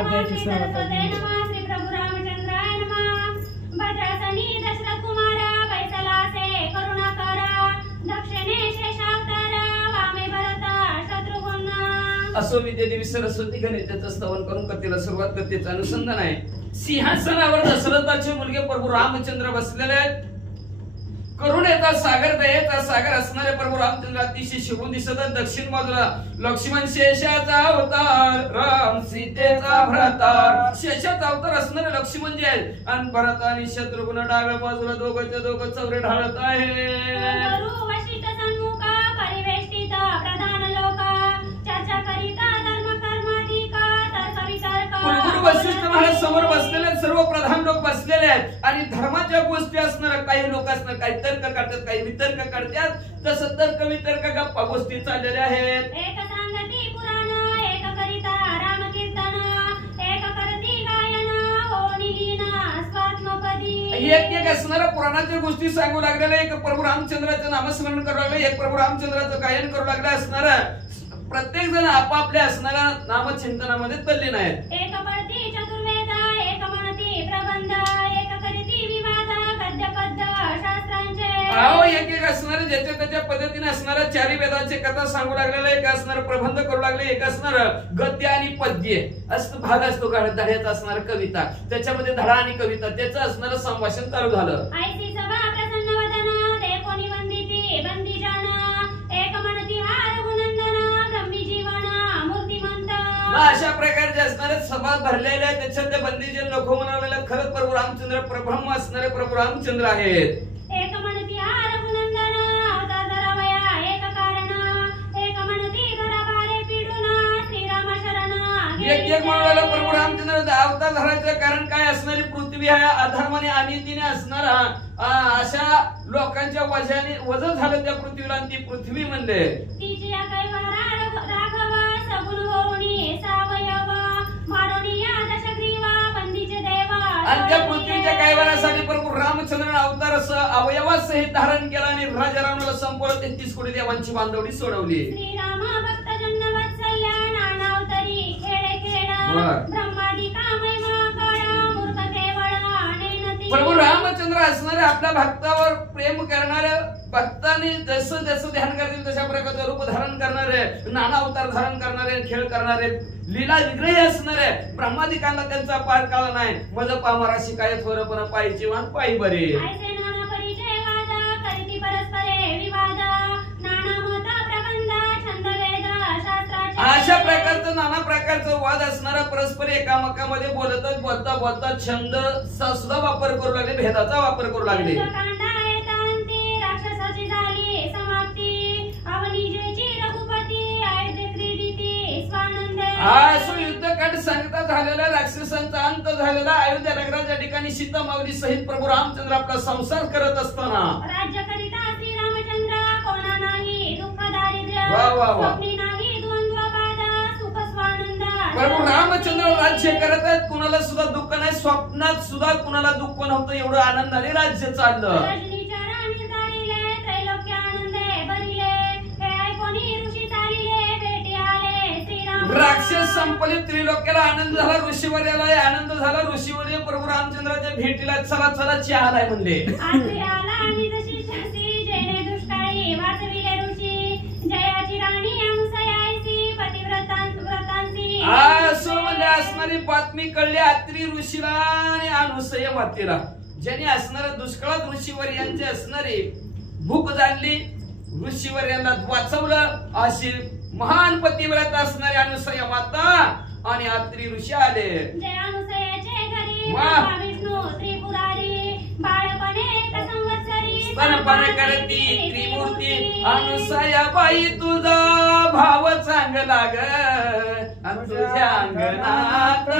अध्यायाची सुरुवात आहे. श्री प्रभू रामचंद्राय नमः. भद्रासनी दशरथ कुमारा वैसलासे करुणाकारा दक्षिणे शेषावतारा वामे भरता शत्रुघ्न. असो विद्यादेवी सरस्वती गणिताचं स्तवन करून कथेला सुरुवात कथेचं अनुसंधान आहे. सिंहासनावर दशरथाचे मुलगे प्रभू रामचंद्र बसलेले आहेत. करुणेचा सागर दयेचा सागर असणारे प्रभू रामचंद्र अतिशय शिवून दिसत. दक्षिण बाजूला लक्ष्मण शेषाचा अवतार, राम सीतेचा भरतार. शेषाचा अवतार असणारे लक्ष्मण जे आहेत आणि भरत आणि शत्रुघ्न डाव्या बाजूला दोघंच्या दोघं चौरे ढाळत आहे. कुलगुरू वशिष्ठ महाराज समोर बसलेले आहेत. सर्व प्रधान लोक बसलेले आहेत आणि धर्माच्या गोष्टी असणार. काही लोक असणार काही तर्क काढतात, काही वितर्क काढतात. तसं तर्क वितर्क गप्पा गोष्टी चाललेल्या आहेत. एक सांगती पुराण, एक करिता राम कीर्तन, एक करती गायन, होनी लीना स्वात्मपदी. एक असणाऱ्या पुराणाच्या गोष्टी सांगू लागलेल्या. एक प्रभू रामचंद्राचं नामस्मरण करू लागले, एक प्रभू रामचंद्राचं गायन करू लागले असणार. प्रत्येक जण आपापल्या असणाऱ्या नामचिंतनामध्ये तल्लीन आहेत. एक पडती चतुर्वेद, एक म्हणती प्रबंध, एक करीती विवाद गद्य पद्य शास्त्रांचे. एक असणारे ज्याच्या त्याच्या पद्धतीने असणाऱ्या चारी वेदांचे कथा सांगू लागलेले. एक असणार प्रबंध करू लागले, एक असणार गद्य आणि पद्य असतो भाग असतो. धड्याचा असणार कविता, त्याच्यामध्ये धडा आणि कविता त्याचं असणारं संभाषण चालू झालं. ऐसी सभा प्रसन्न वदन, ते कोणी वंदिती बंदी जन, एक म्हणती हार अशा प्रकारचे असणारे सभा भरलेले आहेत. त्याच्यात ते बंदीजन नको म्हणालेले खरंच प्रभू रामचंद्र प्रब्रह्म असणारे प्रभू रामचंद्र आहेत. एक म्हणती रघुनंदन अवतार धरावया एक कारण, एक म्हणती घराबारे पिडून श्रीराम शरण. एक म्हणाला प्रभू रामचंद्र अवतार धरायचं कारण काय असणारी पृथ्वी आहे. अधर्माने अनितीने असणारा अशा लोकांच्या वजाने वजन झालं त्या पृथ्वीला आणि ती पृथ्वी म्हणले. तिची राघव सगुण होणी सावयव मारोनिया दशग्रीवा बंदीचे देवा. आणि त्या पृथ्वीच्या कैवारासाठी प्रभू रामचंद्र अवतार अवयवासहित धारण केला आणि राजा रावणाला संपूर्ण 33 कोटी देवांची बांधवडी सोडवली. श्रीराम भक्त जन्म वत्सल्या नानावतरी खेळे खेळ ब्रह्मादी कामय महाकाळा मूर्ख केवळ नैनती. प्रभू रामचंद्र असणारे आपल्या भक्तावर प्रेम करणारे, भक्तांनी जसं जसं ध्यान करतील तशा प्रकारचं रूप धारण करणारे, नाना अवतार धारण करणारे, खेळ करणारे, लीला विग्रही असणारे. ब्रह्मादिकांना त्यांचा पार काळ नाही. मज पामरा शिकाय थोरपण पायी वान पायी बरे. ऐसे नाना परिचय वाद करीती परस्परे विवाद, नाना मत प्रबंध छंद वेद शास्त्राचे. अशा प्रकारचं नाना प्रकारचं वाद असणारा परस्पर एकामेकामध्ये बोलतच बोलता बोलता छंदचा सुद्धा वापर करू लागले, भेदाचा वापर करू लागले. युद्धकांड सांगता झालेला, राक्षसांचा अंत झालेला, अयोध्या नगराच्या ठिकाणी सीता माऊली सहित प्रभू रामचंद्र आपला संसार करत असताना राज्य करिता श्री रामचंद्र कोणा नाही दुःख दारिद्र्य स्वप्नी नाही द्वंद्व बाध सुख स्वानंद. प्रभू रामचंद्र राज्य करत आहेत. कुणाला सुद्धा दुःख नाही, स्वप्नात सुद्धा कुणाला दुःख नव्हतं. एवढं आनंदाने राज्य चाललं. राक्षस संपले, त्रिलोक्याला आनंद झाला, ऋषीवर्याला आनंद झाला. ऋषीवर्य प्रभू रामचंद्राच्या भेटीला चला चला चहा आलाय म्हणले. असो म्हणजे असणारी बातमी कळली अत्रि ऋषीला आणि अनुसय मातेला. ज्याने असणाऱ्या दुष्काळात ऋषीवर्यांचे असणारे भूक जाणली, ऋषीवर्यांना वाचवलं. अशी महान पतिव्रत असणारे अनुसया माता आणि अत्रि ऋषी आले. जय अनुसयाचे घरी विष्णू त्रिपुरारी बाळपणे एक संवत्सरी स्तनपान करती त्रिमूर्ती. अनुसया बाई तुझा भाव चांगला ग, तुझ्या अंगणात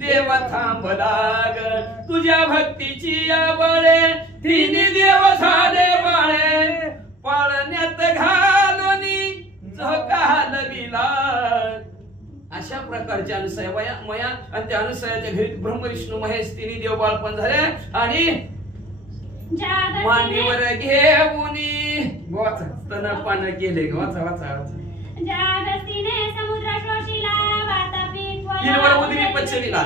देव थांबला ग. तुझ्या भक्तीची बळे तिन्ही देव झाले बाळे, पाळण्यात घालूनी झोकालविला. अशा प्रकारचे अनुसया मया आणि त्या अनुसयाच्या घरी ब्रह्म विष्णू महेश तिन्ही देव बाळपण झाले आणि मांडीवर घेऊन स्तनपान केले. वाचा वाचा. जागस्तीने समुद्र शोषिला वातापीठ वर हिरवर उदरी पचविला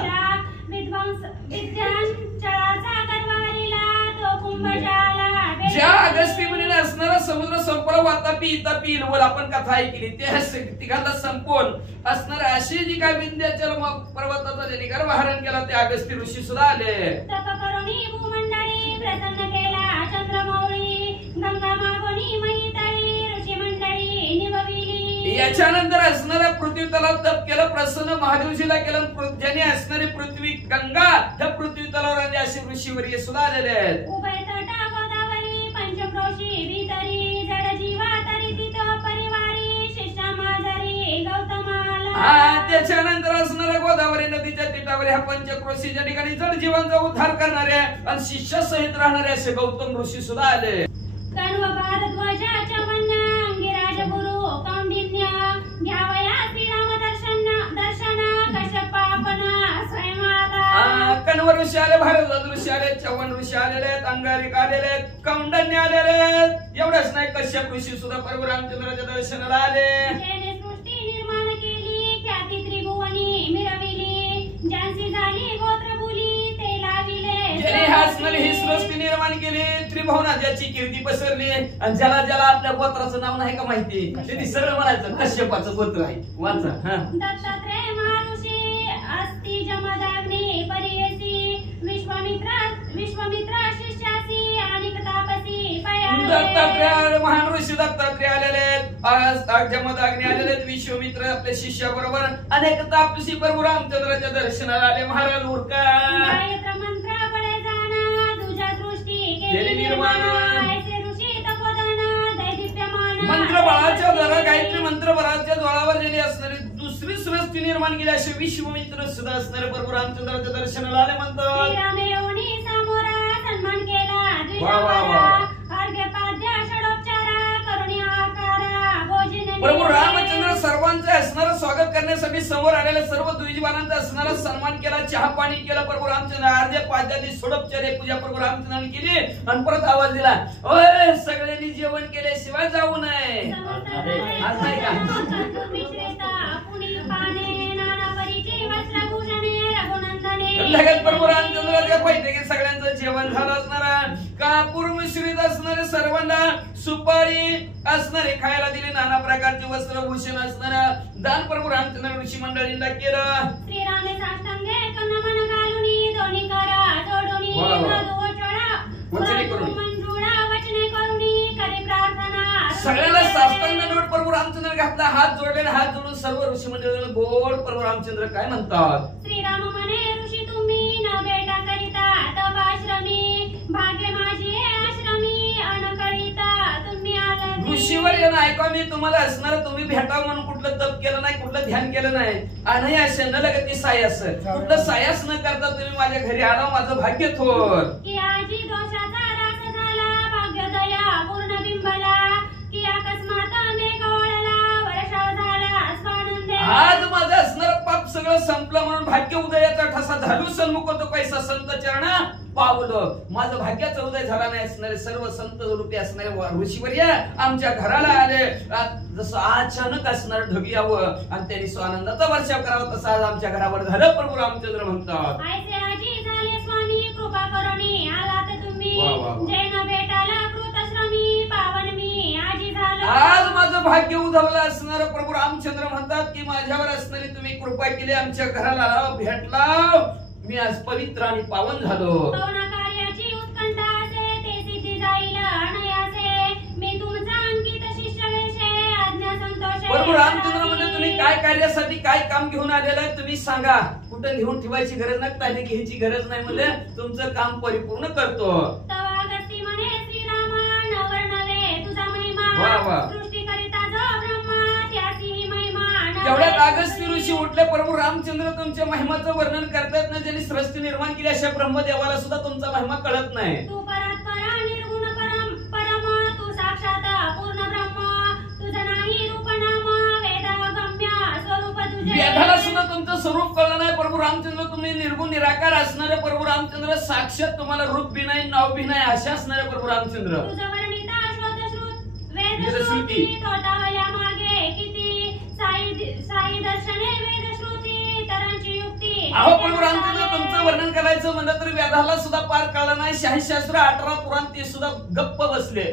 विध्वंस विद्यांचळाचा करवारीला तो कुंभजाला ज्या अगस्ती मुनीने असणारा समुद्र संपला वातापी इतापी इलवल आपण कथा ऐकली ते तिघांना संपवून असणार अशी जी काय विंध्याचल पर्वताचा ज्यांनी गर्भहरण केला ते अगस्ती ऋषी सुद्धा आले. तप करुणी भूमंडळी प्रसन्न केला चंद्रमौळी गंगा मागोनी मैतळी ऋषी मंडळी निवविली. याच्यानंतर असणाऱ्या पृथ्वी तलावर तप केलं प्रसन्न महादेवजीला केलं ज्याने असणारी पृथ्वी गंगा त्या पृथ्वी तलावर असे ऋषीवर्य सुद्धा आलेले आहेत. उभय तटा गोदावरी पंचक्रोशी भीतरी जड जीवा तरी तिथं परिवारी शिष्या माजरी गौतमाला. त्याच्यानंतर असणाऱ्या गोदावरी नदीच्या तिठावर ह्या पंचक्रोशीच्या ठिकाणी जड जीवांचा उद्धार करणारे आणि शिष्यासहित राहणारे असे गौतम ऋषी सुद्धा आले. कण्व भारद्वाजाच्या वन्य अंगिराज गुरु कौंडिन्य घ्यावया श्रीराम दर्शन कश्यपापना स्वयंमाता. कण्व ऋषी आले भारद्वाज ऋषी आले चव्हाण ऋषी आलेले आहेत अंगारिक आलेले आहेत कौंडन्य आलेले आहेत एवढंच नाही कश्यप ऋषी सुद्धा प्रभू रामचंद्राच्या दर्शनाला आले. ज्याने सृष्टी निर्माण केली ख्याती त्रिभुवनी मिरविली ज्यांची झाली गोत्र बोली ते लाविले. ज्याने असणारी ही सृष्टी निर्माण केली त्रिभुवनात ज्याची कीर्ती पसरली आणि ज्याला ज्याला आपल्या गोत्राचं नाव नाही का माहिती त्यांनी सगळं म्हणायचं कश्यपाचं गोत्र आहे वाचा. दत्तात्रय महर्षी अस्ति जमदग्नी परियसी विश्वामित्र शिष्यासी आणि तापसी पयाले. दत्तात्रय महान ऋषी दत्तात्रय आलेले आहेत जमदग्नी आलेले आहेत विश्वामित्र आपल्या शिष्याबरोबर अनेक तापसी प्रभू रामचंद्राच्या दर्शनाला आले. महाराज उरका गायत्र मंत्र बळे जाणा तुझ्या सृष्टी केली निर्माण ऐसे ऋषी तपोधन दैदिप्यमान. मंत्र बळाच्या द्वारा गायत्री मंत्र बळाच्या जोरावर ज्यांनी असणारी दुसरी सृष्टी निर्माण केली असे विश्वामित्र सुद्धा असणारे प्रभू रामचंद्राच्या दर्शनाला आले म्हणतात. श्रीरामे योनी सामोरा सन्मान केला वा वा वा. अर्घ्यपाद्य षडोपचारा करुणी आकारा भोजन प्रभू रामचंद्र सर्वांचे असणारं स्वागत करण्यासाठी समोर आलेल्या सर्व द्विजवानांचा असणारा सन्मान केला चहा पाणी केलं प्रभू रामचंद्र अर्ध्या पाद्याची षडोपचारे पूजा प्रभू रामचंद्रांनी केली आणि परत आवाज दिला ओय सगळ्यांनी जेवण केल्याशिवाय जाऊ नये. आज नाही का लगेच प्रभू रामचंद्राच्या बैठकीत सगळ्यांचं जेवण झालं असणार कापूर मिश्रित असणारे सर्वांना सुपारी असणारे खायला दिले नाना प्रकारचे वस्त्रभूषण असणारा दान प्रभू रामचंद्र ऋषी मंडळींना केलं. श्रीरामे साष्टांगे कन्नमन घालुनी दोन्ही करा जोडुनी वचने करुणी वचने करुणी करी प्रार्थना. सगळ्यांना साष्टांग दंडवत प्रभू रामचंद्र घातला हात जोडलेला हात जोडून सर्व ऋषी मंडळींना गोड प्रभू रामचंद्र काय म्हणतात. श्रीराम म्हणे ऋषी तुम्ही न भेटा करिता तपाश्रमी भाग्य माझी आश्रमी अनकरिता तुम्ही आला. ऋषीवर येणं ऐका मी तुम्हाला असणार तुम्ही भेटा म्हणून कुठलं तप केलं नाही कुठलं ध्यान केलं नाही आणि असे न लगत सायास कुठलं सायास न करता तुम्ही माझ्या घरी आला माझं भाग्य थोर. की आजी दोषाचा रास झाला भाग्योदया पूर्ण बिंबला की अकस्मात मेघ ओळला वर्षाव झाला स्वानंदे. आज माझं असणार पाप सगळं संपलं म्हणून भाग्य उदयाचा ठसा झालू सन्मुख होतो पैसा संत चरणा पावलं माझं भाग्याचा उदय झाला नाही असणारे सर्व संत रूपी असणारे ऋषीवर्य आमच्या घराला आले. जसं अचानक असणार ढग यावं आणि त्यांनी स्वानंदाचा वर्षाव करावा तसं आज आमच्या घरावर झालं प्रभू रामचंद्र म्हणतात. ऐसे आजी झाले स्वामी कृपा करुणी आलात तुम्ही जैन भेटाला कृतश्रमी पावन मी आजी झालं. आज माझं भाग्य उधवलं असणार प्रभू रामचंद्र म्हणतात की माझ्यावर असणारी तुम्ही कृपा केली आमच्या घराला भेटला मी आज पवित्र आणि पावन झालो. कार्याची उत्कंठा असे ते सिद्धी जाईल अनयासे मी तुमचा अंकित शिष्य वेशे आज्ञा संतोष. प्रभू रामचंद्र म्हणजे तुम्ही काय कार्यासाठी काय काम घेऊन आलेलं आहे तुम्ही सांगा कुठं लिहून ठेवायची गरज नाही तारीख घ्यायची गरज नाही म्हणजे तुमचं काम परिपूर्ण करतो. तवा अगस्ती म्हणे श्रीरामा नवर्णवे तुझा महिमा सृष्टी करिता जो ब्रह्मा त्याची महिमा. तेवढ्यात अगस्ती ऋषी उठले प्रभू रामचंद्र तुमच्या महिमाचं वर्णन करतात ना ज्यांनी सृष्टी निर्माण केली अशा ब्रह्मदेवाला सुद्धा तुमचा महिमा कळत नाही. तू परात्परा निर्गुण परम तू साक्षात पूर्ण ब्रह्म तुझं नाही रूप नाम वेदागम्य स्वरूप तुझे. वेदाला सुद्धा तुमचं स्वरूप कळलं नाही प्रभू रामचंद्र तुम्ही निर्गुण निराकार असणारे प्रभू रामचंद्र साक्षात तुम्हाला रूप बी नाही नाव बी नाही असे असणारे प्रभू रामचंद्र. तुझं वर्णित श्रोतश्रुत वेदश्रुती तोटावल्या मागे किती साई दर्शने वेदश्रुती तरांची अहो प्रभू रामचंद्र तुमचं वर्णन करायचं म्हणलं तर वेदाला सुद्धा पार कळलं नाही. शास्त्र 18 पुराण ते सुद्धा गप्प बसले.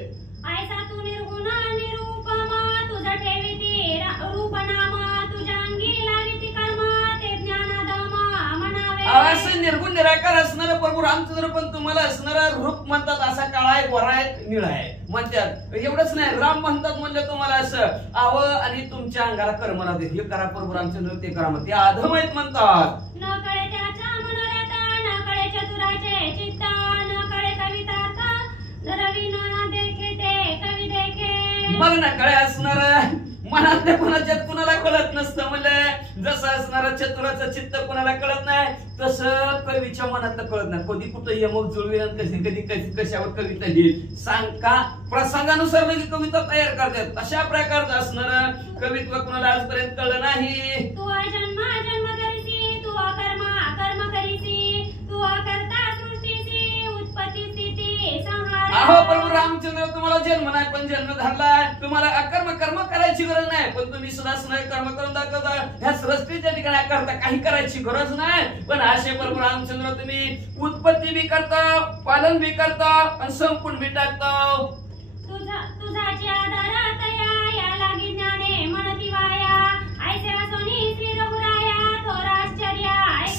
ऐसा तू निर्गुण निरूपम तुझ ठेविती रूप नाम तुझ्या अंगी लाविती कर्म ते ज्ञानादम म्हणावे. असं निर्गुण निराकार असणारं प्रभू रामचंद्र पण तुम्हाला असणारं रूप म्हणतात. असा काळा आहे, गोरा आहे, निळा आहे म्हणतात. एवढंच नाही, राम म्हणतात म्हणलं तुम्हाला असं आव आणि तुमच्या अंगाला कर्म लावते. हे करा प्रभू रामचंद्र, ते करा म्हणते. अधम आहेत म्हणतात. न कळे त्याच्या मनोरथ न कळे चतुराचे चित्त न कळे कवितार्थ रवी न देखे ते कवी देखे. मला ना कळे असणार मनातल्या कोणाच्यात कुणाला कळत नसतं. म्हणलं जसं असणारं चतुराचं चित्त कोणाला कळत नाही तसं कवीच्या मनातलं कळत नाही. कधी कुठं यमक जुळवेल, कधी कधी कशावर कविता लिहिल सांग का प्रसंगानुसार लगे कविता तयार करतात. अशा प्रकारचं असणारं कवित्व कुणाला आजपर्यंत कळलं नाही. तू जन्म जन्म करीसी तू कर्म करीसी तू करता सृष्टीसी उत्पत्ती स्थिती संहार. अहो प्रभू रामचंद्र तुम्हाला जन्म नाही पण जन्म धरलाय. तुम्हाला अकर्म कर्म करायची गरज नाही पण तुम्ही सुद्धा कर्म करून दाखवता. ह्या सृष्टीच्या ठिकाणी करता काही करायची गरज नाही पण असे प्रभू रामचंद्र तुम्ही उत्पत्ती बी करता, पालन बी करता आणि संपूर्ण बी टाकता. तुझाची आधार तया या लागी ज्ञाने म्हणती वाया ऐसे असोनी श्री रघुराया थोर आश्चर्य.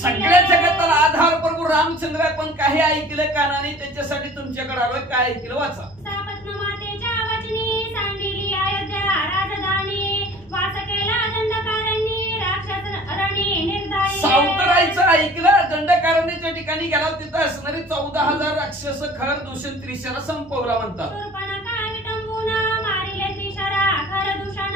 सगळ्या जगाला आधार प्रभू रामचंद्र आहे पण काही ऐकलं कानाने त्याच्यासाठी तुमच्याकडे आलोय. काय ऐकलं वाचा. सापत्न मातेच्या वचनी सांडिली अयोध्या राजधानी वास केला दंडकारण्य राक्षस रणी निर्दयी. सावतरायचं ऐकलं. दंडकारण्याच्या ठिकाणी गेला तिथं असणारे 14,000 राक्षस खर दूषण त्रिशरा संपवला म्हणतात. शूर्पणखा विटंबून मारिले त्रिशरा खर दूषण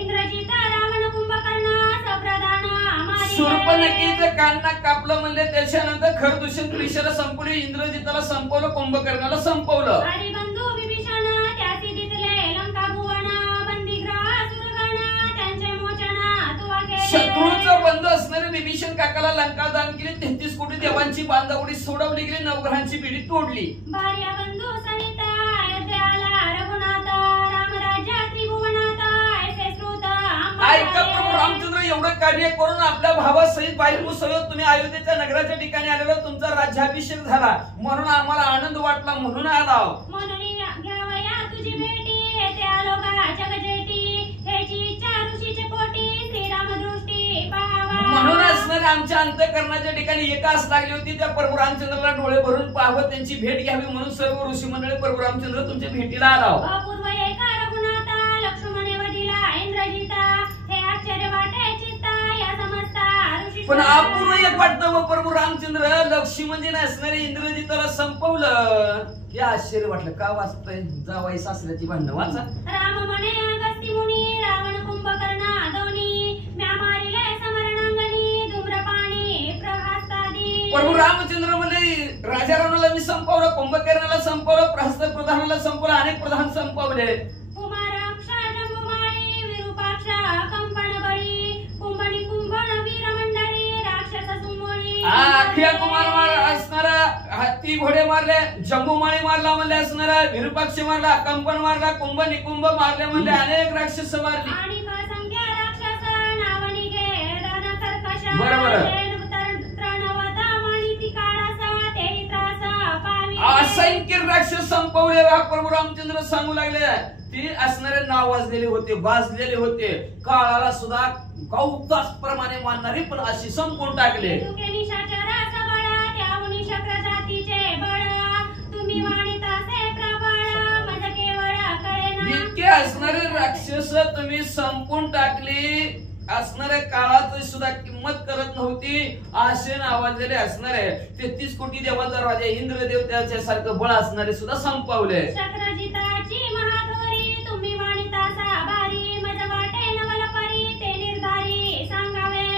इंद्रजित रावण कुंभकर्ण सप्रधान मारिले. शूर्पणखीचं कान्ना कापलं म्हणले त्याच्यानंतर खर दूषण त्रिशरा संपवली. इंद्रजिताला संपवलं, कुंभकर्णाला संपवलं. हरिबंधू विभीषण त्यासी दिसले लंका भुवन बंदीग्रह सुरगण त्यांचे मोचन तुवा केले. शत्रूचा बंधू असणारे विभीषण काकाला लंका दान केली. 33 कोटी देवांची बांधावडी सोडवली गेली. नवग्रहांची पिढी तोडली. भार्या बंधू सनिता अयोध्याला रघुनाथ रामराज्य त्रिभुवनाथ ऐसे श्रुत ऐका प्रभू रामचंद्र एवढं कार्य करून आपल्या भावासहित बायकोसहित तुम्ही अयोध्येच्या नगराच्या ठिकाणी आलेलो. तुमचा राज्याभिषेक झाला म्हणून आम्हाला आनंद वाटला म्हणून आला. म्हणून घ्यावया तुझी भेटी त्या लोका जगजेटी हेची इच्छा ऋषीचे पोटी श्रीराम दृष्टी पाहावा. म्हणून असणारे आमच्या अंतःकरणाच्या ठिकाणी एकास लागली होती. त्या प्रभू रामचंद्राला डोळे भरून पाहावं, त्यांची भेट घ्यावी म्हणून सर्व ऋषी मंडळी प्रभू रामचंद्र तुमच्या भेटीला आला. अपूर्व एका रघुनाथा लक्ष्मणे वदिला इंद्रजिता हे आश्चर्य वाटे चित्ता या समजता ऋषी. पण अपूर्व एक वाटतं व प्रभू रामचंद्र लक्ष्मी म्हणजे नसणारे इंद्रजिताला संपवलं. हे आश्चर्य वाटलं. का वाचतंय जावाई सासऱ्याची भांडणं वाचा. राम म्हणे अगस्ती मुनी रावण कुंभकर्ण दोन्ही म्या मारिले समरणांगणी धूम्रपाणी प्रहास्तादी. प्रभू रामचंद्र म्हणजे राजा रावणाला मी संपवलं, कुंभकर्णाला संपवलं, प्रहस्त प्रधानाला संपवलं, अनेक प्रधान संपवले. कुमाराक्ष जंबुमाळी विरूपाक्ष कंपन बळी कुंभणी कुंभण वीरमंडळी राक्षस सुमोळी. अख्या कुमार असणारा हत्ती घोडे मारले, जंबुमाळी मारला म्हणले असणारा, विरूपाक्ष मारला, कंपन मारला, कुंभ निकुंभ मारले म्हणले, अनेक राक्षस मारली. आणि असंख्य राक्षस नावनी घे रण कर्कश. बरोबर. असंख्य राक्षस संपवले. प्रभू रामचंद्र सांगू लागले ते असणारे नाव वाजलेले होते, वाजलेले होते. काळाला सुद्धा गौतास प्रमाणे मानणारे पण अशी संपून टाकले. इतके असणारे राक्षस तुम्ही संपून टाकले. असणाऱ्या काळात सुद्धा किंमत करत नव्हती. असे नावाजलेले असणारे 33 कोटी देवांचा राजा इंद्रदेव त्याच्या सारखं बळ असणारे सुद्धा संपवले.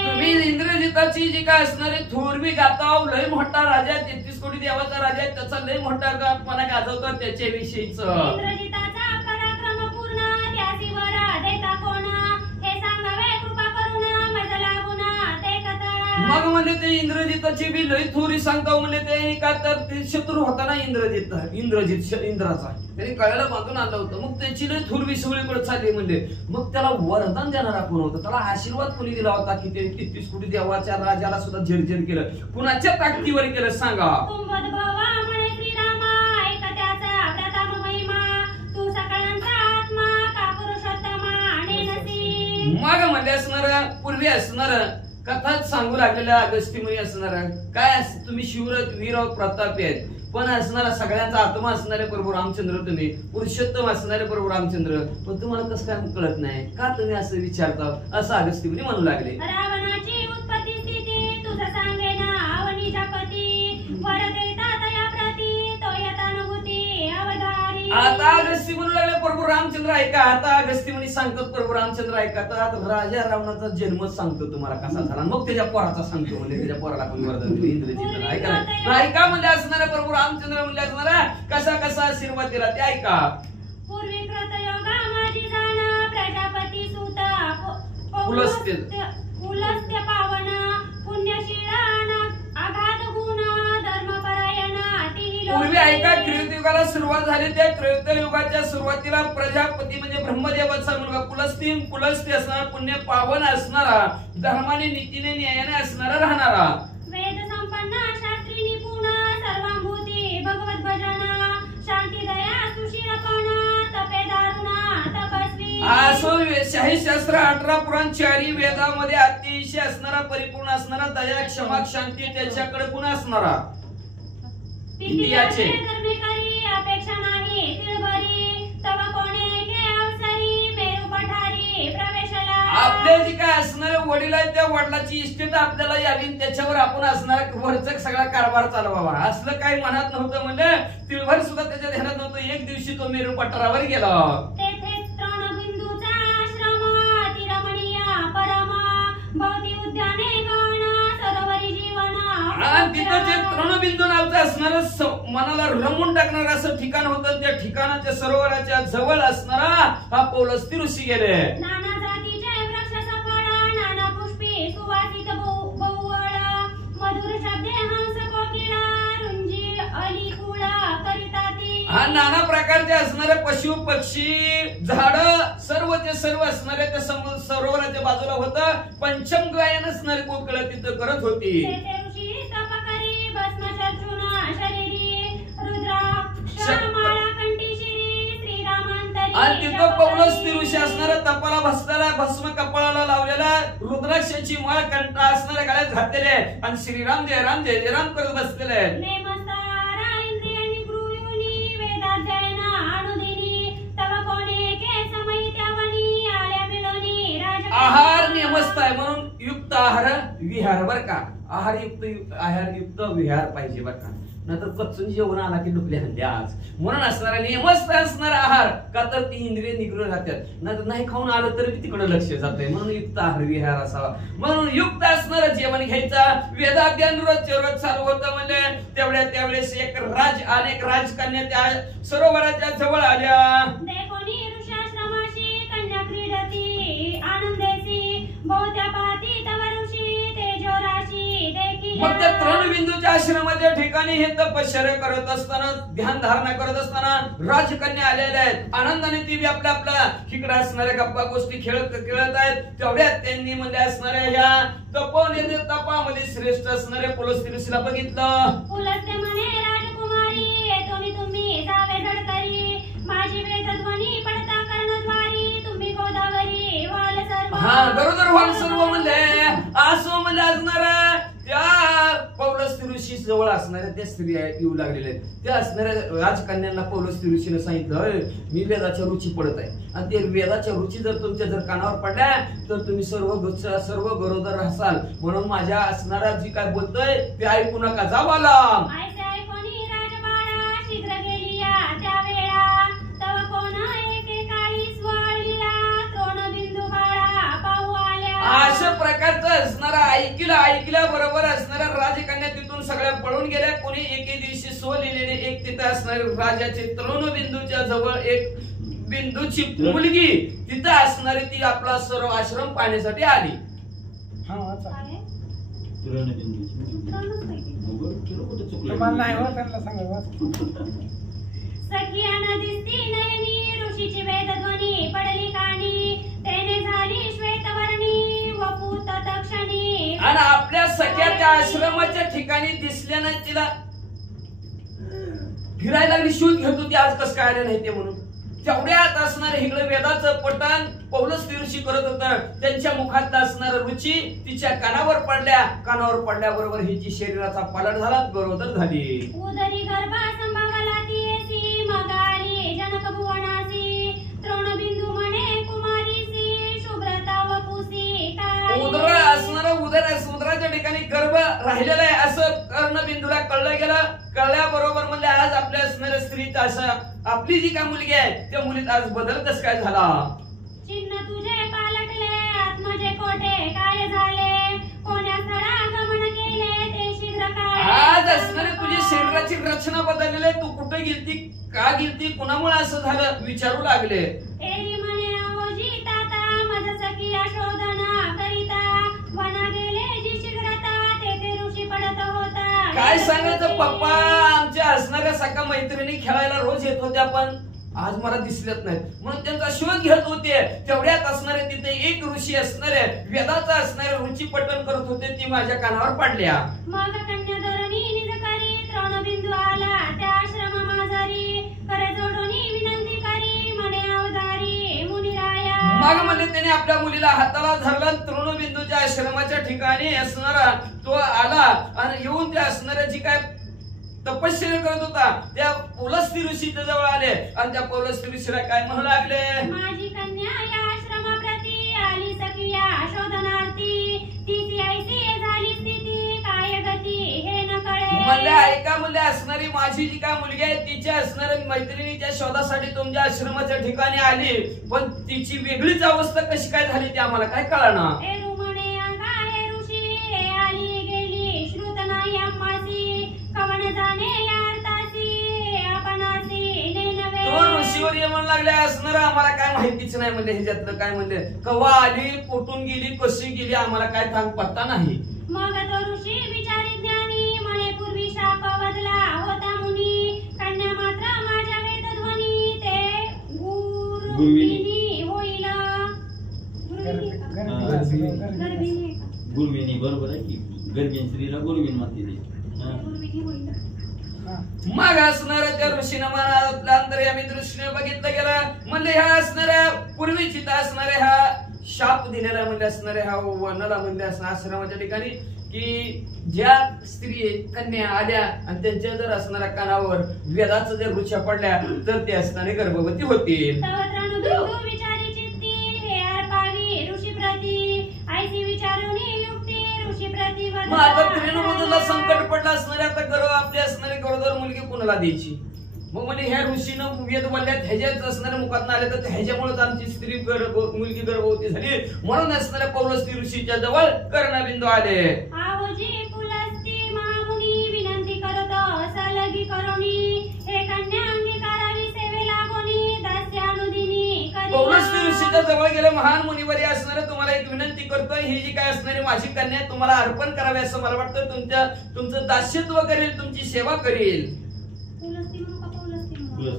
तुम्ही इंद्रजिताची जी काय असणारे थोरवी गाताव. लय मोठा राजा 33 कोटी देवाचा राजा त्याचा लय मोठा गातपणा गाजवतो त्याच्याविषयीच. मग म्हणले ते इंद्रजिताची बी लई थोरी सांगता म्हणले ते का तर ते शत्रू होता ना इंद्राचा त्याने कळायला बांधून आणलं होतं. मग त्याची लई थोरवी सगळीकडे चालली म्हणले. मग त्याला वरदान देणारा कोण होता, त्याला आशीर्वाद कोणी दिला होता की ते 33 कोटी देवाच्या राजाला सुद्धा झिरझिर केलं, कुणाच्या ताकदीवर केलं सांगा. मग म्हणले असणार पूर्वी असणार कथाच सांगू लागलेल्या अगस्त्यमुनी असणार काय तुम्ही वीर प्रतापी आहेत, पण असणारा सगळ्यांचा आत्मा असणारे प्रभू रामचंद्र, तुम्ही पुरुषोत्तम असणारे प्रभू रामचंद्र, पण तुम्हाला कसं काय कळत नाही का तुम्ही असं विचारता, असं अगस्त्यमुनी म्हणू लागले. रावणाची उत्पत्ती स्थिती तुझं सांगे ना अवनीच्या पती वर देतात या प्रती तो यथानुभूती अवधारी. आता अगस्त्य म्हणू लागले प्रभू रामचंद्र ऐका. आता अगस्त्यमुनी सांगतात प्रभू रामचंद्र ऐका. आता राजा रावणाचा जन्मच सांगतो तुम्हाला कसा झाला, मग त्याच्या पोराचा सांगतो म्हणजे त्याच्या पोराला पण वरदान दिलं इंद्रजित ऐका ऐका म्हणजे असणारा प्रभू रामचंद्र म्हणजे असणारा कसा कसा आशीर्वाद दिला ते ऐका. पूर्वी कृतयोगा माझी जाण प्रजापती सुत पुलस्त्य पावन पुण्यशीलान अगाध गुण धर्मपरायण. पूर्वी ऐका त्रेतायुगाला सुरुवात झाली. त्या त्रेतायुगाच्या सुरुवातीला प्रजापती म्हणजे ब्रह्मदेवाचा मुलगा पुलस्त्य असणारा, पुण्य पावन असणारा, धर्माने नीतीने न्यायाने असणारा राहणारा, वेद संपन्न शास्त्री निपुण सर्वांभूती भगवत भजन शांती दया सुशीलपण तपे दारुणा तपस्वी. असो शाही शास्त्र 18 पुराण 4 वेदामध्ये अतिशय असणारा, परिपूर्ण असणारा, दया क्षमा शांती त्याच्याकडे गुण असणारा, पित्याचे धर्मेकरी अपेक्षा नाही तिळभरी तव कोणे के अवसरी मेरू पठारी प्रवेशला. आपले जे काय असणारे वडील आहेत त्या वडिलाची इस्टेट आपल्याला यावी, त्याच्यावर आपण असणारा वरचा सगळा कारभार चालवावा असलं काही मनात नव्हतं. म्हणजे तिळभर सुद्धा त्याच्या ध्यानात नव्हतं. एक दिवशी तो मेरू पठारावर गेला. तेथे तृणबिंदूचा आश्रम तिरमणीय परम भोवती उद्याने गण सरोवरी जीवन. तिथं जे तृणबिंदू नावचं असणारं मनाला रमून टाकणार असं ठिकाण होतं. त्या ठिकाणाच्या सरोवराच्या जवळ असणारा हा पौलस्त्य ऋषी गेले. नाना जातीचे वृक्ष सफळ नाना पुष्पी सुवासित बहुवळ मधुर शब्दे हंस कोकिळा रुंजी अली कुळ करिताती. हा नाना प्रकारचे असणारे पशु पक्षी झाड सर्वचे सर्व असणारे त्या सरोवराच्या बाजूला होतं. पंचम गायन असणारे कोकिळ तिथं करत होती. आणि तिथं पौलस्त्य ऋषी असणारा तपाला भसणारा भस्म कपाळाला लावलेला रुद्राक्षाची माळ कंठा असणाऱ्या गळ्यात घातलेले आणि श्रीराम जय राम जय जय राम करत बसलेले. आहार नियमस्त आहे म्हणून युक्त आहार विहार बर का. आहार युक्त विहार पाहिजे बर का, नंतर कच्चून जेवण आला की डुकले हल्ले आज. म्हणून असणारा नियमस्त असणारा आहार का तर ती इंद्रिय निग्रह राहतात, नंतर नाही खाऊन आलं तरी तिकडे लक्ष जाते. म्हणून युक्त आहार विहार असावा. म्हणून युक्त असणारं जेवण घ्यायचं. वेदाध्ययन रोजचे रोज चालू होतं. म्हणजे त्यावेळेस एक अनेक राजकन्या त्या सरोवराच्या जवळ आल्या. मग त्या तृणबिंदूच्या आश्रमाच्या ठिकाणी हे तपश्चर्या करत असताना, ध्यान धारणा करत असताना राजकन्या आलेल्या आहेत. आनंदाने ती आपल्या इकडे असणाऱ्या गप्पा गोष्टी खेळत आहेत. तेवढ्यात त्यांनी म्हणजे असणाऱ्या ह्या तपामध्ये श्रेष्ठ असणाऱ्या पुलस्त्य ऋषीला बघितलं. पुलस्त्य म्हणे राजकुमारी येतोनी तुम्ही जावे धडकरी माझी वेदध्वनी पडता कर्णद्वारी तुम्ही गोदावरी वाल सर्व. हा बरोबर वाल सर्व म्हणले. असो म्हणजे असणारा त्या पौलस्त्य ऋषी जवळ असणाऱ्या त्या स्त्रिया येऊ लागलेल्या आहेत. त्या असणाऱ्या राजकन्यांना पौलस्त्य ऋषीने सांगितलं मी वेदाच्या रुची पडत आहे आणि ते वेदाच्या रुची जर तुमच्या कानावर पडल्या तर तुम्ही सर्व गरोदर राहाल. म्हणून माझ्या असणारा जी काय बोलतोय ते ऐकू नका, जावाला. अशा प्रकारचं असणारा ऐकल्या बरोबर असणाऱ्या राजकन्या तिथून सगळ्या पळून गेल्या. कोणी एके दिवशी लिहिलेले एक तिथे असणारे राजाचे तृणबिंदूच्या जवळ एक बिंदूची मुलगी तिथं असणारी ती आपला सर्व आश्रम पाहण्यासाठी आली. तुम्हाला नाही हो त्यांना सांगा सखिया न दिसती नयनी ऋषीची वेदध्वनी पडली कानी तेने झाली श्वेतवर्णी व पूत तक्षणी. आणि आपल्या सख्याच्या आश्रमाच्या ठिकाणी दिसल्या नाही तिला फिरायला लागली, शोध घेत होती आज कसं काय आले नाही ते म्हणून. तेवढ्यात असणार इकडे वेदाचं पठण पौलस ऋषी करत होता. त्यांच्या मुखात असणार रुची तिच्या कानावर पडल्या. कानावर पडल्याबरोबर हिची शरीराचा पालट झाला, बरोबर झाली. उदरी गर्भा संभागाला तियेसी मग आली जनक भुवनासी तृणबिंदू म्हणे कुमारीसी शुभ्रता व पुसी काळी. उदर असणार उदराच्या ठिकाणी गर्भ राहिलेला आहे असं कर्णबिंदूला कळलं गेलं. कळल्याबरोबर म्हणजे आज आपल्या असणाऱ्या स्त्रीत असं आपली जी काय मुलगी आहे त्या मुलीत आज बदल कसं काय झाला. चिन्ह तुझे पालटले आत्मजे कोठे काय झाले कोण्या स्थळा गमन केले ते शीघ्र काय. आज असणारे तुझी शरीराची रचना बदललेली आहे. तू कुठे गेलती, का गेलती, कोणामुळे असं झालं विचारू लागले. एरी म्हणे अवजी ताता मज सखिया शोधना करिता वना गेले जी शीघ्रता तेथे ऋषी पडत होता. काय सांगायचं पप्पा, आमच्या असणाऱ्या सका मैत्रिणी खेळायला रोज येत होत्या पण आज मला दिसलेत नाहीत म्हणून त्यांचा शोध घेत होते. तेवढ्यात असणारे तिथे एक ऋषी असणारे वेदाचा असणारे ऋषी पठण करत होते. ती माझ्या कानावर पडल्या. मग कन्याधरणी निज करी तृणबिंदू आला त्या आश्रम माझारी करे जोडोनी विनंती करी म्हणे अवधारी मुनिराया. मग म्हणजे त्याने आपल्या मुलीला हाताला धरलं. तृणबिंदूच्या आश्रमाच्या ठिकाणी असणारा तो आला आणि येऊन त्या असणाऱ्या जी काय तपश्चर्या करत होता त्या पौलस्त्य ऋषीच्या जवळ आले आणि त्या पौलस्त्य ऋषीला काय म्हणू लागले. माझी कन्या या आश्रमाप्रती आली सखिया शोधनार्थी तिची ऐसी झाली स्थिती काय गती हे न कळे. म्हणले ऐका म्हणले असणारी माझी जी काय मुलगी आहे तिच्या असणाऱ्या मैत्रिणीच्या शोधासाठी तुमच्या आश्रमाच्या ठिकाणी आली पण तिची वेगळीच अवस्था कशी काय झाली ते आम्हाला काय कळणार. एरू म्हणे अंगा हे ऋषी हे आली गेली श्रुत नाही आम्हासी कवन जाणे या अर्थासी आपणासी ने नव्हे. तो ऋषीवर ये म्हणू लागले असणार आम्हाला काय माहितीच नाही म्हणजे ह्याच्यातलं काय म्हणले कवा आली कुठून गेली कशी गेली आम्हाला काय सांग पत्ता नाही. मग तो ऋषी विचारी ज्ञानी म्हणे पूर्वी शाप बदला होता मुनी कन्या मात्र माझ्या वेदध्वनी ते गुरुविनी होईल. गर्भिणी गुरुविनी बरोबर आहे की गर्भिणी स्त्रीला गुरुविन म्हणते. गुरुविनी होईल. मग असणाऱ्या त्या ऋषीनं मला अंतर्यामी दृष्टीने बघितलं गेलं. म्हणले ह्या असणाऱ्या पूर्वीची असणाऱ्या ह्या शाप दिलेला म्हणजे असणाऱ्या ह्या वनाला म्हणजे असणार आश्रमाच्या ठिकाणी की ज्या स्त्री कन्या आल्या आणि त्यांच्या जर असणाऱ्या कानावर वेदाचं जर ऋषा पडल्या तर ते असणारे गर्भवती होतील. विचारी चित्ती हे अर्पावी ऋषी प्रती ऐसी विचारुनी युक्ती ऋषी प्रती. मग आता त्रिणमधूनला संकट पडलं असणारे आता गर्भ आपली असणारी गरोदर मुलगी कुणाला द्यायची. मग म्हणजे ह्या ऋषीनं वेद बोलल्यात ह्याच्याच असणाऱ्या मुखात आले तर ह्याच्यामुळेच आमची स्त्री मुलगी गर्भवती झाली म्हणून असणाऱ्या पौलस्त्य ऋषीच्या जवळ कर्णबिंदू आले. आवजी पुलस्ती महामुनी विनंती करतो सलगी करोनी हे कन्या अंगीकारावी सेवे लागोनी दास्यानुदिनी करी. पौलस्त्य ऋषीच्या जवळ गेले. महान मुनिवरी असणारे तुम्हाला एक विनंती करतोय ही जी काय असणारी माझी कन्या तुम्हाला अर्पण करावी असं मला वाटतं. तुमचं दास्यत्व करेल तुमची सेवा करेल.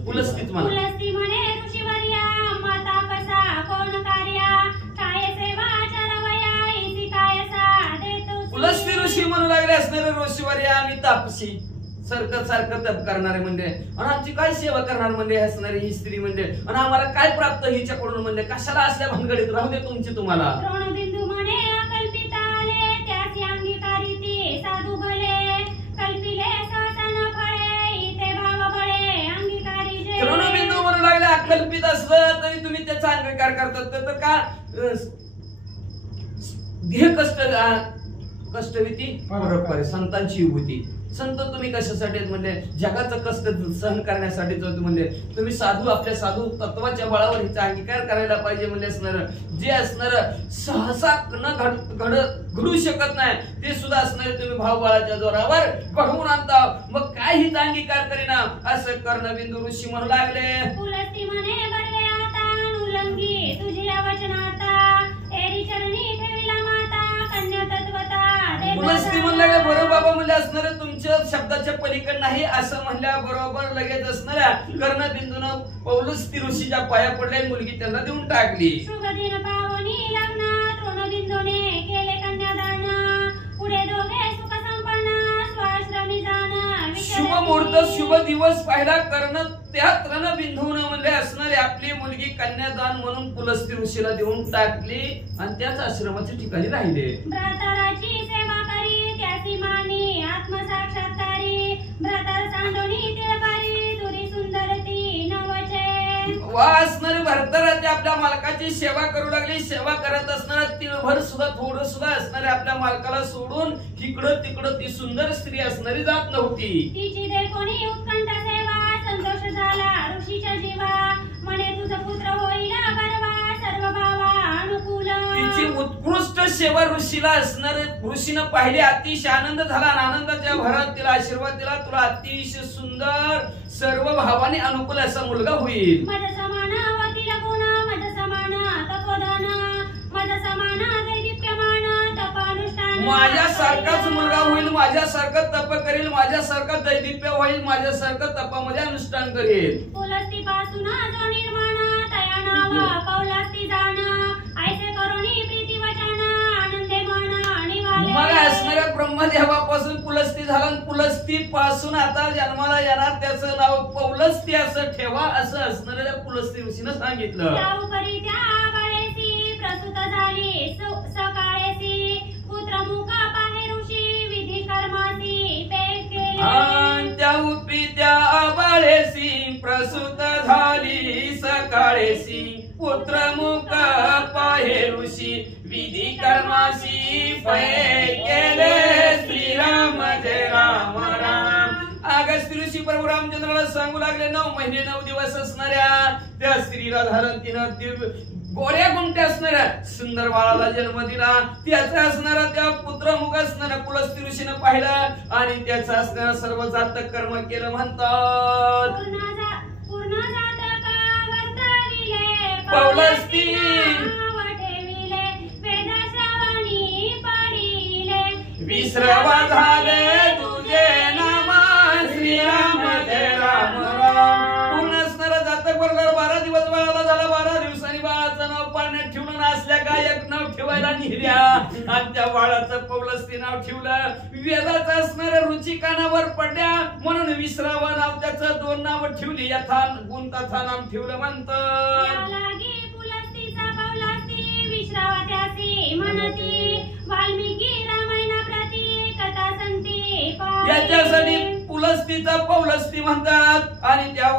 पुलस्तीच म्हणा. पुलस्ती म्हणे ऋषीवर्या माता कसा कोण कार्या काय सेवा चरवया इसी कायसा देतो. पुलस्त्य ऋषी म्हणू लागले असणारे ऋषीवर्या आम्ही तापसी सारखं तप करणारे म्हणजे आणि आमची काय सेवा करणार म्हणजे असणारी ही स्त्री म्हणजे आणि आम्हाला काय प्राप्त हिच्याकडून म्हणजे कशाला असल्या भानगडीत राहू दे तुमची तुम्हाला. तृणबिंदू म्हणे अकल्पित आले त्याची अंगीकारी ती साधू भले कल्पिले सहसन फळे इथे भाव बळे अंगीकारी जे. तृणबिंदू म्हणू लागले अकल्पित असलं तरी तुम्ही त्याचा अंगीकार करतात तर का देह कष्टविती बरोबर संतांची विभूती. संत तुम्ही कशासाठी म्हणजे जगाचं कष्ट सहन करण्यासाठी म्हणजे तुम्ही साधू आपल्या साधू तत्वाच्या बळावर हिचा अंगीकार करायला पाहिजे म्हणजे असणार जे असणार सहसा घडू शकत नाही ते सुद्धा असणारे तुम्ही भावबळाच्या जोरावर घडवून आणता. मग काय हिचा अंगीकार करीना असं कर्णबिंदू ऋषी म्हणू लागले. पुलस्ती म्हणे बरवे आता उल्लंघी तुझी वचनाता एरी चरणी ठेविला माता कन्या तत्वता पुलस्ती म्हणलं काय बरोबर बाबा म्हणजे असणार तुमच्या शब्दाच्या पलीकडे नाही असं म्हणल्या बरोबर लगेच असणाऱ्या कर्णबिंदून पौलस्ती ऋषीच्या पाया पडल्या मुलगी त्यांना देऊन टाकली. शुभ दिन पावनी लग्नात ऋणबिंदूने केले कन्यादान पुढे दोघे सुख संपन्न स्वाश्रमी जाण शुभ मुहूर्त शुभ दिवस पाहिला कर्ण त्या रणबिंदून म्हणजे असणारी आपली मुलगी कन्यादान म्हणून पुलस्ती ऋषीला देऊन टाकली आणि त्याच आश्रमाच्या ठिकाणी राहिले. भ्रातराची सेवा करी त्याची मानी आत्मसाक्षात्कारी भ्रातर सांडोनी तिळकारी दुरी सुंदरती नवचे वा असणारे भरतराचे आपल्या मालकाची सेवा करू लागली. सेवा करत असणारा तिळभर सुद्धा थोडं सुद्धा असणारे आपल्या मालकाला सोडून इकडं तिकडं ती सुंदर स्त्री असणारी जात नव्हती. तिची देखोनी उत्कंठ सेवा संतोष झाला ऋषीच्या जीवा म्हणे तुझा पुत्र होईल बरवा सर्व भावा अनुकूल तिची उत्कृष्ट सेवा ऋषीला असणारे ऋषीनं पाहिले अतिशय आनंद झाला आणि आनंदाच्या भरात तिला आशीर्वाद दिला तुला अतिशय सुंदर सर्व भावाने अनुकूल असा मुलगा होईल. माझ्या समान वतीला गुण माझ्या समान तपोदान माझ्या समान दैदिप्यमान तपानुष्ठान माझ्यासारखाच मुलगा होईल माझ्यासारखं तप करेल माझ्यासारखं दैदिप्य होईल माझ्यासारखं तपामध्ये अनुष्ठान करेल. पुलस्ती पासून जो निर्माण तया नाव पौलास्ती जाण ऐसे करुणी प्रीती वचन आनंदे मन निवाले मग असणाऱ्या ब्रह्मदेवापासून पुलस्ती झाला आणि पुलस्ती पासून आता जन्माला येणार त्याचं नाव पौलस्ती असं ठेवा असं असणाऱ्या पुलस्ती ऋषीनं सांगितलं. त्या उपरी त्या बाळेसी प्रसूत झाली सकाळेसी पुत्र मुख पाहे ऋषी विधी कर्मासी पेट केले त्या उपी त्या बाळेसी प्रसूत झाली सकाळेसी पुत्र मुख पाहे ऋषी विधी कर्मासी पै केले श्रीराम जय राम राम. अगस्त्य ऋषी प्रभू रामचंद्राला सांगू लागले 9 महिने 9 दिवस असणाऱ्या त्या स्त्रीला धारण तिनं गोऱ्या गुंट्या असणाऱ्या सुंदर बाळाला जन्म दिला. त्याचा असणारा त्या पुत्रमुख असणाऱ्या पुलस्ती ऋषीनं पाहिला आणि त्याचा असणारा सर्व जातक कर्म केलं म्हणतात. पूर्ण जातक वर्तविले पौलस्ती ठेविले वेद श्रवणी पडिले विसरवा झाले तुझे नाम श्रीराम जय राम राम. पूर्ण असणारा जातक वर्ग 12 दिवस बाळाला झाला 12 दिवसांनी बाळाचं नाव पाण्यात ठेवलं नसल्या गायक नाव ठेवायला निहिल्या आणि त्या बाळाचं पौलस्ती नाव ठेवलं. वेदाचं असणाऱ्या रुची कानावर पडल्या म्हणून विसरावा नाव त्याचं 2 नाव ठेवली यथा गुण तथा नाम ठेवलं म्हणतं. लागी पुलस्तीचा पौलस्ती विश्रावा त्यासी म्हणती वाल्मिकी रामायणा प्रती कथा संती याच्यासाठी पुलस्तीचा पौलस्ती म्हणतात आणि त्या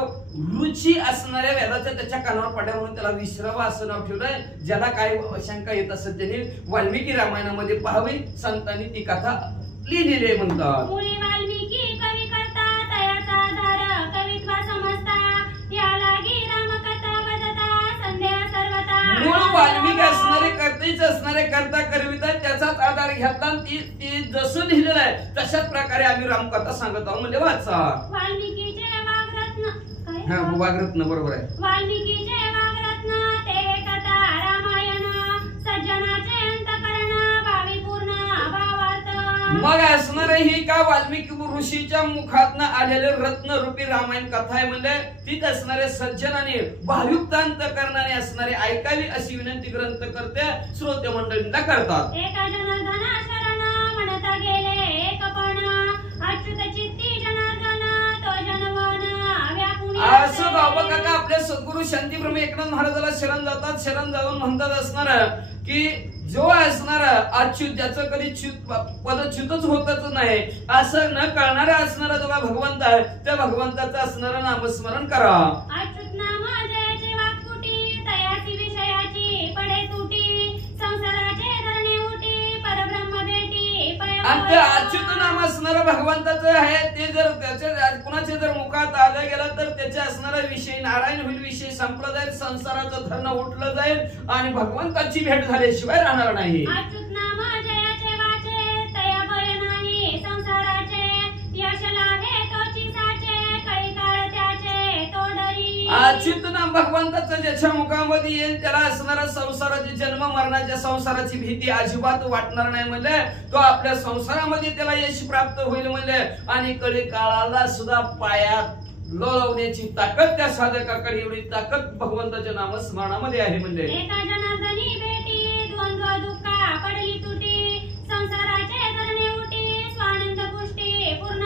रुची असणाऱ्या वेदाच्या त्याच्या कानावर पडल्या म्हणून त्याला विश्रावा असं नाव ठेवलंय. ज्याला काय शंका येत असेल त्यांनी वाल्मिकी रामायणामध्ये पाहावी संतांनी ती कथा लिहिलेली आहे म्हणतात. मुळी वाल्मिकी कवी करता तयाचा आधार कवित्वा समजता या लागी रामकथा वदता संध्या सर्वता मूळ वाल्मिकी असणारे कर्तेच असणारे करता करविता त्याचाच आधार घेतला ती जसं लिहिलेलं आहे तशाच प्रकारे आम्ही रामकथा सांगत आहोत म्हणजे वाचा. वाल्मिकीचे वाग्रत्न हा वाग्रत्न बरोबर आहे. वाल्मिकीचे वाग्रत्न ते कथा रामायण सज्जनाचे अंतकरण भावी पूर्ण भावार्थ मग असणार ही का वाल्मिकी ऋषीच्या मुखातनं आलेले रत्न रूपी रामायण कथा आहे म्हणजे तीच असणारे सज्जनाने भावयुक्त अंतकरणाने असणारे ऐकावी अशी विनंती ग्रंथ करते श्रोते मंडळींना करतात. एका जनार्दना शरण म्हणता गेले एकपण अच्युत चित्ती जनार्दन तो जनवन व्यापुनी असं बाबा काका आपल्या सद्गुरु शांतीप्रभू एकनाथ महाराजाला शरण जातात. शरण जाऊन म्हणतात असणार की जो असणार अच्युत ज्याचं कधी पदच्युतच होतच नाही असं न कळणारा असणारा जो भगवंत आहे त्या भगवंताचं असणारं नामस्मरण करा. अच्युत नाम जयाचे वाक्कुटी तयाची विषयाची पडे तुटी संसाराचे धरणे उटी परब्रह्म भेटी आणि ते अच्युत नाम असणारं भगवंताचं आहे ते जर त्याच्या कुणाच्या जर मुखात आलं गेलं तर त्याच्या असणारा विषय नारायण होईल विषय संपला जाईल संसाराचं धरण उठलं जाईल आणि भगवंताची भेट झाल्याशिवाय राहणार नाही. अच्युत नाम जयाचे वाचे तया भय नाही संसाराचे यश लाभे तोची साचे काही काळ त्याचे तोडरी. अच्युत नाम भगवंताचं ज्याच्या मुखामध्ये येईल त्याला असणारा संसाराची जन्म मरणाच्या संसाराची भीती अजिबात वाटणार नाही म्हणले. तो आपल्या संसारामध्ये त्याला यश प्राप्त होईल म्हणले. आणि कळी काळाला सुद्धा पायात लोळवण्याची ताकद त्या साधकाकडे, एवढी ताकद भगवंताच्या नामस्मरणामध्ये आहे म्हणले. एका जनार्दनी भेटी द्वंद्व दुःखा पडली तुटी संसाराचे करणे उटी स्वानंद पुष्टी पूर्ण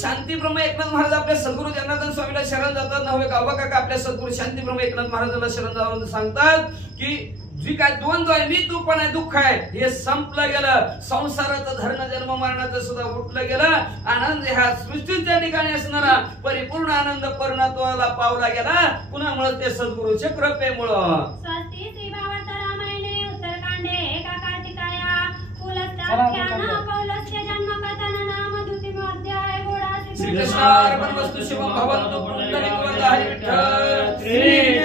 शांतीब्रह्म एकनाथ महाराज आपल्या सद्गुरु जनार्दन स्वामीला शरण जातात नव्हे का? बाबा काका आपल्या सद्गुरु शांतीब्रह्म एकनाथ महाराजाला शरण जाऊन सांगतात की जी काय द्वंद्व आहे, मी तू पण आहे, दुःख आहे, हे संपलं गेलं. संसाराचं धरण जन्म मरणाचं सुद्धा उठलं गेलं. आनंद ह्या सृष्टीच्या ठिकाणी असणारा परिपूर्ण आनंद परिणतवाला पावला गेला. कुणामुळे? ते सद्गुरूच्या कृपेमुळं. स्वस्ति श्री भावार्थ रामायणे उत्तरकांडे एका कार्तिकाया कुलस्याख्यान पौलस्य जन्म कथन नाम द्वितीय अध्याय घोडा श्रीकृष्णार्पणमस्तु शिवं भवन्तु पुंडरीक वरदाय विठ्ठल. श्री